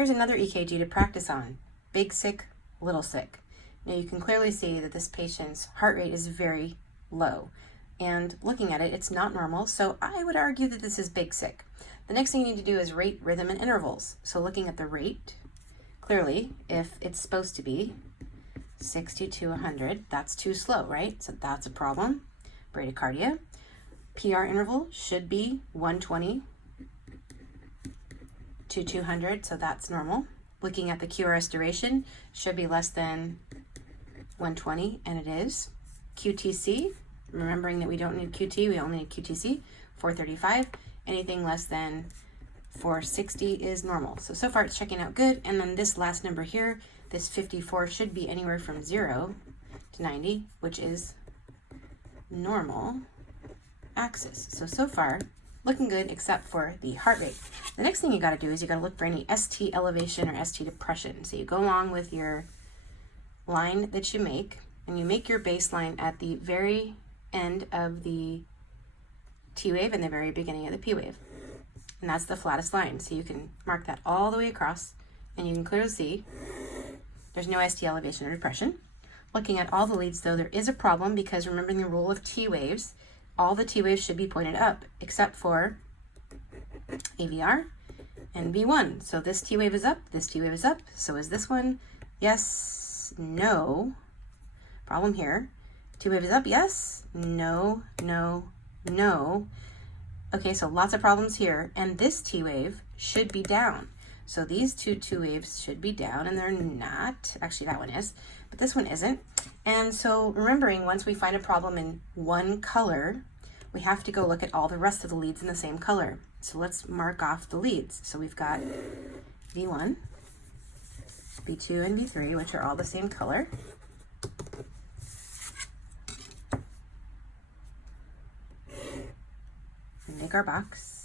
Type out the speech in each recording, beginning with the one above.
Here's another EKG to practice on. Big sick, little sick. Now you can clearly see that this patient's heart rate is very low. And looking at it, it's not normal, so I would argue that this is big sick. The next thing you need to do is rate rhythm and intervals. So looking at the rate, clearly, if it's supposed to be 60 to 100, that's too slow, right? So that's a problem. Bradycardia. PR interval should be 120 to 200, so that's normal. Looking at the QRS duration, should be less than 120, and it is. QTC, remembering that we don't need QT, we only need QTC, 435. Anything less than 460 is normal. So far it's checking out good. And then this last number here, this 54, should be anywhere from 0 to 90, which is normal axis. So far, looking good except for the heart rate. The next thing you got to do is you got to look for any ST elevation or ST depression. So you go along with your line that you make, and you make your baseline at the very end of the T wave and the very beginning of the P wave. And that's the flattest line. So you can mark that all the way across, and you can clearly see there's no ST elevation or depression. Looking at all the leads, though, there is a problem because remembering the rule of T waves, all the T waves should be pointed up except for AVR and V1. So this T wave is up, this T wave is up, so is this one. Yes, no. Problem here. T wave is up, yes, no, no, no. Okay, so lots of problems here. And this T wave should be down. So these two waves should be down, and they're not. Actually, that one is, but this one isn't. And so remembering, once we find a problem in one color, we have to go look at all the rest of the leads in the same color. So let's mark off the leads. So we've got V1, V2, and V3, which are all the same color. And make our box.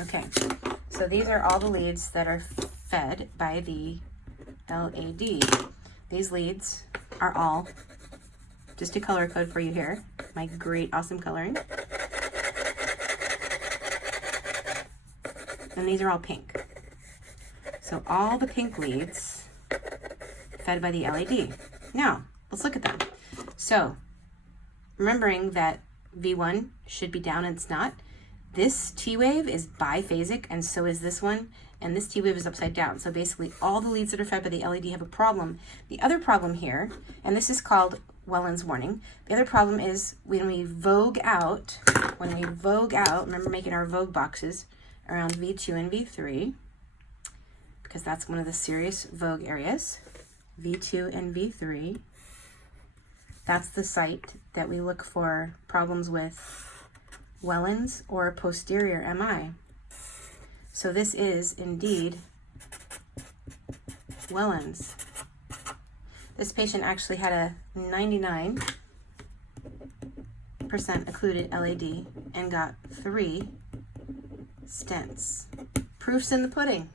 Okay, so these are all the leads that are fed by the LAD. These leads are all, just a color code for you here, my great, awesome coloring. And these are all pink. So all the pink leads fed by the LAD. Now, let's look at them. So, remembering that V1 should be down and it's not, this T wave is biphasic, and so is this one, and this T wave is upside down. So basically all the leads that are fed by the LAD have a problem. The other problem here, and this is called Whelan's warning, the other problem is when we vogue out, remember making our vogue boxes around V2 and V3, because that's one of the serious vogue areas, V2 and V3. That's the site that we look for problems with Whelan's or posterior MI. So this is indeed Whelan's. This patient actually had a 99% occluded LAD and got 3 stents. Proof's in the pudding.